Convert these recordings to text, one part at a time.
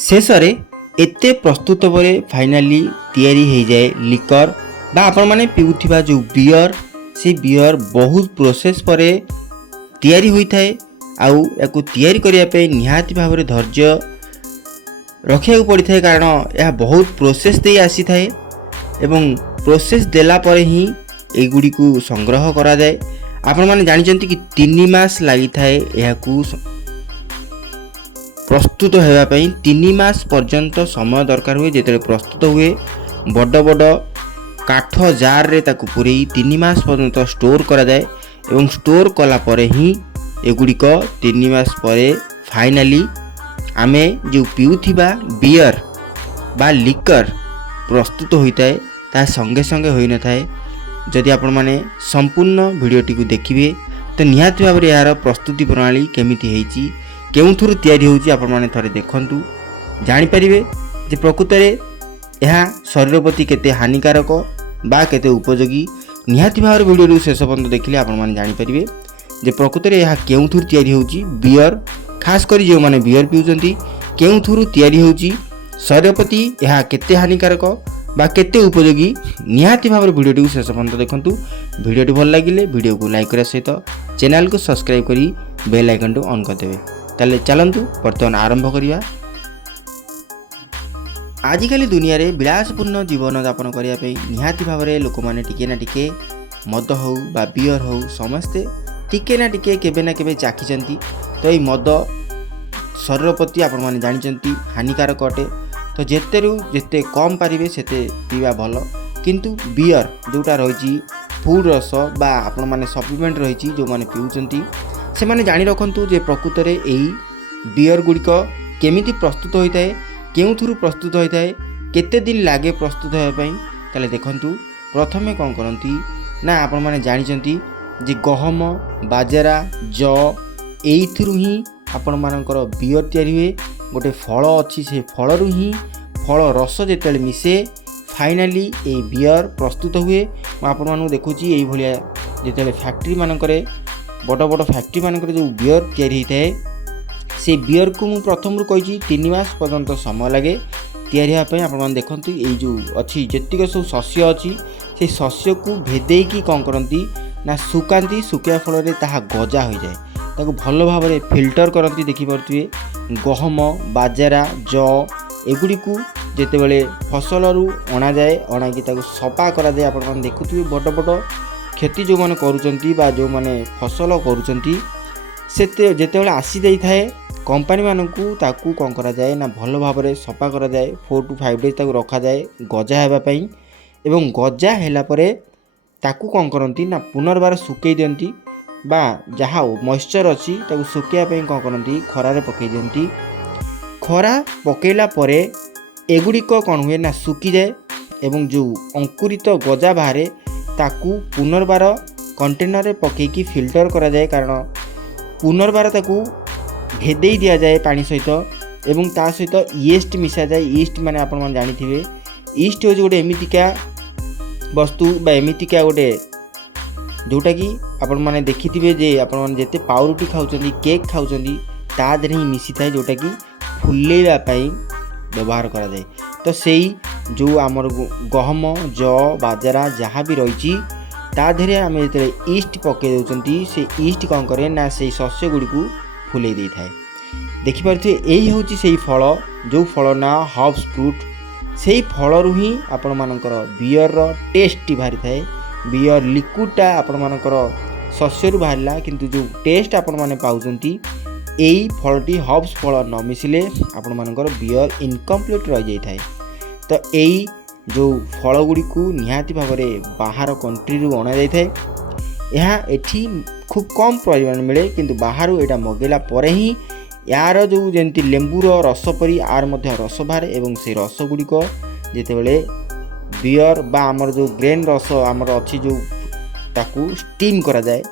शेष एते प्रस्तुत पर फाइनाली तैयारी हो जाए लिकर बा आपण माने पिउथिबा जो बियर से बियर बहुत प्रोसेस पर तैयारी होता है। आउ याकू तैयारी करिया पे निहाती भाव में धैर्य रखा पड़ी था, कारण यह बहुत प्रोसेस दे आसी थाए एवं प्रोसेस देला पर ही एगुड़ी को संग्रह करा जाए। आपण माने जानिचंती कि 3 मास लगी थाए याकू प्रस्तुत होगा पई 3 मास पर्यंत समय दरकार हुए। जेते प्रस्तुत हुए बड़ बड़ काठ जार रे ताकू पूरे 3 मास पर्यंत स्टोर करा जाए एवं स्टोर कला परे ही एगुड़िक 3 मास पर फाइनाली आमे जो पिउथिबा बियर बा लिकर प्रस्तुत होता है ता संगे संगे होई न थाए। जदि आपण माने संपूर्ण वीडियोटी को देखिए तो निहाती भाव में यार प्रस्तुति प्रणाली केमिति हेची केउथुरु तैयारी होची आपण माने थरे देखंतु जानि परिबे जे प्रकृत रे यह शरीर प्रति केते हानिकारक बा केते उपयोगी। निहाती भाव वीडियो शेष पर्यंत देखिले आपण माने जानि परिबे जे प्रकृत रे यह केउथुरु तैयारी होची बियर, खास करी जो माने बियर पिउचंती केउथुरु तैयारी होची, शरीर प्रति यह केते हानिकारक बा केते उपयोगी। निहाती भाव वीडियो शेष पर्यंत देखंतु। वीडियो भल लगिले वीडियो को लाइक करा सहित चैनल को सब्सक्राइब करी बेल आइकन को ऑन कर देबे। ताले चलंतु वर्तमान आरंभ करिया। आजिकल दुनिया रे विलासपूर्ण जीवन यापन करिया पे निहाती भाव में लोक मैंने टिके ना टिके मद हो बा बियर हो समस्ते टिके ना टिके केबे ना केबे चाखिचंती। तो ये मद शरीर प्रति आपण माने जानिचंती हानिकारक अटे, तो जेते कम पारिबे सेते पीवा भल। किंतु बियर जोटा रही फूड रस बा आपण माने सप्लीमेंट रही जो माने पिउचंती से माने जानि रखंतु जे प्रकृत रे एई बियर गुड़िक केमिति प्रस्तुत होता है, केउथुरु प्रस्तुत होता है, केते दिन लागे प्रस्तुत होया पई। ताले देखंतु प्रथमे कोन करंती ना आपण माने जानिचंती जे गहम बाजरा ज एइथुरु ही आपण मानकर बियर तैयारी हुए। गोटे फल अच्छी से फलरू ही फल रस जेते मिसे फाइनाली ए बियर प्रस्तुत हुए। आपण मानू देखुची एई भलिया जेते फैक्ट्री मानकरे बड़ बड़ फैक्ट्री मानकरे जो बियर तैयारी होता है से बियर को मु प्रथम रु कही 3 मास पर्यंत समय लगे तैयारी होगा। आपण माने देखंतु एई जो अच्छी जेतिक सब शस्य अच्छी से शस्य को भेदे की कौन करती ना सुकांती, सुखिया फल रे ताहा गजा हो जाए ताको भल भाव में फिल्टर करती। देखि पारुथिबे गहम बाजरा ज एगुड़ी को जेते बेले फसल रु अणा जाए अणा की ताको सफा करा जाए। आपण माने देखुथिबे बड़ बड़ खेती जो माने करूचंती बा जो माने फसल करूचंती सेते जेते बेले आसी जाई थाए कंपनी मानकू ताकू कौन करा जाए ना भल भाव में सफा करा जाए 4 to 5 डेज ताकू रखा जाए गजा हेबा पई एवं गजा हेला परे ताकू कौन करंती ना पुनर्बार सुकई दियंती बा जहाँ मॉइस्चर अच्छी ताकू सुकैया पई कौन करंती खरा रे पकई दियंती। खरा पकेला परे एगुड़िक कौन हुए ना सुखी जाए एवं जो अंकुरित गजा बाहरे ताकू पुनर्बार कंटेनर रे पकेकी फिल्टर करा जाए, कारण पुनर्बार ताकू भेदे दिया जाए पानी सहित एवं ता सहित ईस्ट मिसा जाए। ईस्ट माने आपण माने जानिथिबे ईस्ट हो गोटे एमितिका वस्तु बा एमितिका गोटे जोटा कि आपण माने देखिथिबे जे आपण माने जेते पाउरुटी खाउचंदी केक खाउचंदी ता देरे ही मिसी थाए जोटा कि फुलेबा पई व्यवहार करा जाए। तो सेई जो आमर गहम ज बाजरा जहाँ भी रही ता देरे आमे जेते ईस्ट पके देउचंती से ईस्ट कौन करे ना से शस्य गुड़ी को फुले दे थाए। देखि पारथे एही होची सेही फल जो फल ना हब्स फ्रूट सेही फल रु ही आपण मानकर बियर रो टेस्ट बाहरी थाए। बियर लिक्विडटा आपण मानकर शस्य रु बाहरला किंतु जो टेस्ट आपण माने पाउचंती एही फलटी हब्स फल न मिसिले आपण मानकर बियर इनकम्प्लीट रह जाई थाए। तो एही जो फल गुड़ी को निहाती भाव में बाहर कंट्री रु अणा जाई थाए। यह एठी खूब कम परिमाण मिले किंतु बाहर एटा मगेला परे ही यार जो जंती लेंबूर रस परी आर मध्य रस बाहर एवं से रस गुड़िक जेते बेले बियर बा आमर जो ग्रेन रस आमर अच्छी जो ताकू स्टीम करा जाए।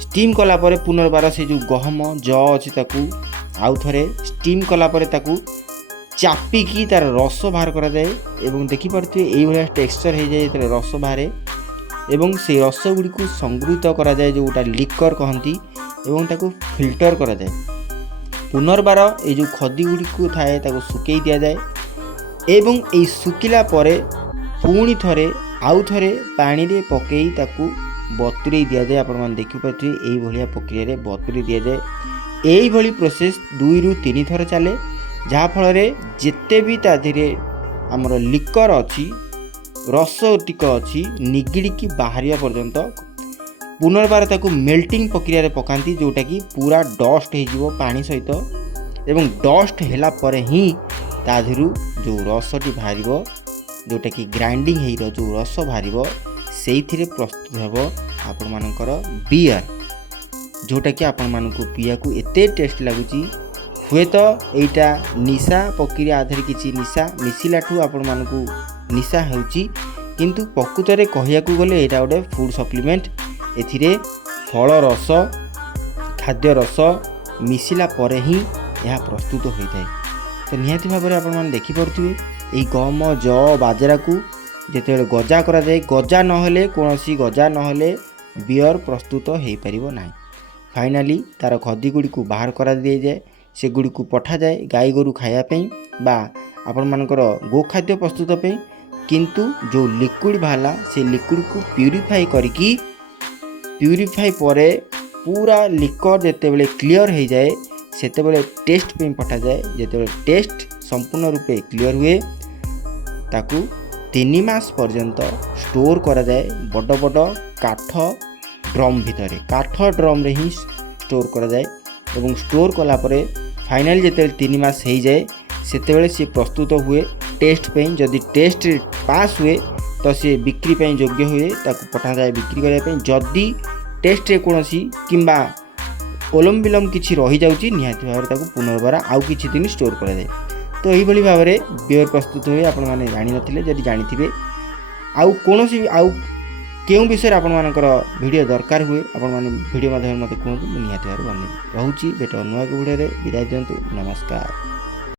स्टीम कला परे पुनर्बार से जो गहम ज अच्छी ताकू आउ थरे स्टीम कला परे ताकू चापिकी तार रस बाहर करा जाए एवं देखि पारथि एई भलिया टेक्सचर हो जाए जेते रस बाहरे एवं से रस गुड़ी को संगृहित करा जाए जोटा लिकर कहती एवं ताकू फिल्टर करा जाए। पुनर्बार ये जो खदी गुड़ी थाए ताको सुकई दि जाए एवं ये सुखिला परे पुणी थरे आउ थे पानी रे पकई ताकू बतुरे दि जाए। आपण मैंने देखिपे यही प्रक्रिया बतुरे दि जाए। यही प्रोसेस 2 ରୁ 3 थर चले जहाँफल जिते भी ताधीरे आमर लिकर अच्छी रस टिक अच्छी निगिड़ी बाहर पर्यंत पुनर्बार ताकू मेल्टिंग प्रक्रिया पकाती जोटा कि पूरा डस्ट हो पानी सहित एवं डस्ट है पर ही ताधीरू जो रसटी बाहर जोटा कि ग्राइंडिंग हो जो रस बाहर से प्रस्तुत हे आपण मानकर बियर जोटा कि आपण मानक पीया को एते टेस्ट लगुच। हुए तो यहीटा निशा प्रक्रिया आधार किसी निशा मिसिलाठू आपण मानक निशा होची किंतु प्रकृत में कहया गले यहाँ गोटे फूड सप्लीमेंट एथिरे फल रस खाद्य रस मिसिला परे ही यह प्रस्तुत होता है। तो निहाती भाव में आपण मैंने देखिपे यही गम ज बाजरा को जिते गजा करा जाए गजा नहले कौन गजा नहले बियर प्रस्तुत हो पारिबो नाही। फाइनाली तार खदी गुड़ी को बाहर करा दि जाए से गुड़ी को पठा जाए गाई गोरु खायापी बा आपण मानकर गो खाद्य प्रस्तुत पे किंतु जो लिक्विड बाहला से लिक्विड को प्यूरीफाई करिकी प्यूरीफाई परे पूरा लिक्विड जिते बड़े क्लीयर हो जाए सेते बड़े टेस्ट पे पठा जाए। जिते टेस्ट संपूर्ण रूपे क्लीयर हुए ताकू 3 मास पर्यंत स्टोर करा जाए बड़ बड़ काठ ड्रम भितर काठ ड्रम रे ही स्टोर करा जाए एवं स्टोर कला परे फाइनल जिते 3 मास हो जाए सेते सी प्रस्तुत हुए टेस्ट पे जदि टेस्ट पास हुए तो सी बिक्री पे योग्य हुए ताकू पठा जाए बिक्री करने जदि टेस्ट कौन किंबा ओलम विलम किसी रही जाऊँगी निहाती भाव में पुनर्बार आउ किछि दिन स्टोर करा जाए। तो यही भाव में बियर प्रस्तुत हुए आपण मैंने जानी नथिले जदि जानिथिबे आउ कोनोसी आउ केउं विषय आपण मानकर वीडियो दरकार हुए आपण माने वीडियो माध्यम मते कहतु निहाती भाव में बने रहूची बेटा नुआ वीडियो रे विदाय दियंतु। नमस्कार।